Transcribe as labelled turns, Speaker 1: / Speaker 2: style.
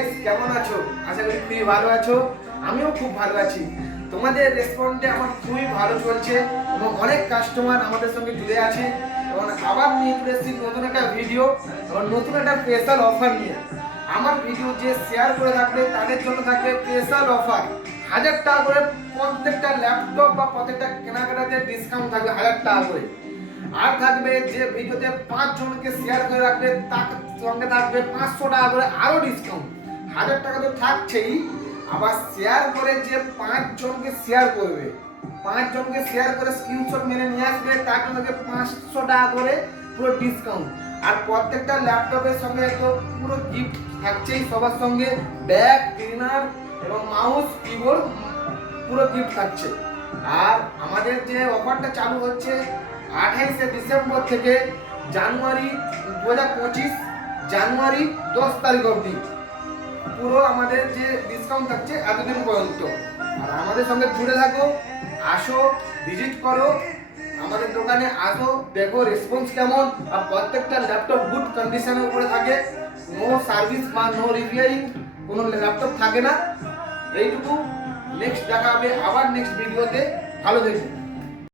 Speaker 1: Guys কেমন আছো? আশা করি খুবই ভালো আছো। আমিও খুব ভালো আছি। তোমাদের রেসপন্ডে আমার খুবই ভালো চলছে এবং অনেক কাস্টমার আমাদের সঙ্গে জুড়ে আছে এবং আবার নিয়ে চলে এসেছি নতুন একটা ভিডিও এবং নতুন একটা স্পেশাল অফার নিয়ে। আমার ভিডিও যে শেয়ার করে রাখবে, তাদের জন্য থাকবে স্পেশাল অফার হাজার টাকা করে প্রত্যেকটা ল্যাপটপ বা প্রত্যেকটা কেনাকাটাতে ডিসকাউন্ট থাকবে হাজার টাকা করে। আর থাকবে যে ভিডিওতে পাঁচ জনকে শেয়ার করে রাখবে, তার সঙ্গে থাকবে পাঁচশো টাকা করে আরও ডিসকাউন্ট হাজার টাকা তো থাকছেই, আবার শেয়ার করে যে পাঁচ জনকে শেয়ার করবে পাঁচ জনকে শেয়ার করে স্ক্রিনশট মেনে নিয়ে আসবে, তার জন্য পাঁচশো টাকা করে পুরো ডিসকাউন্ট আর প্রত্যেকটা ল্যাপটপের সঙ্গে তো পুরো গিফট থাকছেই, সবার সঙ্গে ব্যাগ ক্লিনার এবং মাউস কিবোর্ড পুরো গিফট থাকছে। আর আমাদের যে অফারটা চালু হচ্ছে আঠাইশে ডিসেম্বর থেকে জানুয়ারি দু হাজার পঁচিশ, জানুয়ারি দশ তারিখ অবধি। পুরো আমাদের যে ডিসকাউন্ট থাকছে এতদিন পর্যন্ত। আর আমাদের সঙ্গে জুড়ে থাকো, আসো ভিজিট করো, আমাদের দোকানে আসো, দেখো রেসপন্স কেমন, আর প্রত্যেকটা ল্যাপটপ গুড কন্ডিশনের উপরে থাকে। নো সার্ভিস বা নো রিপেয়ারিং কোনো ল্যাপটপ থাকে না। এইটুকু। নেক্সট দেখা হবে আবার নেক্সট ভিডিওতে ভালো দেখুন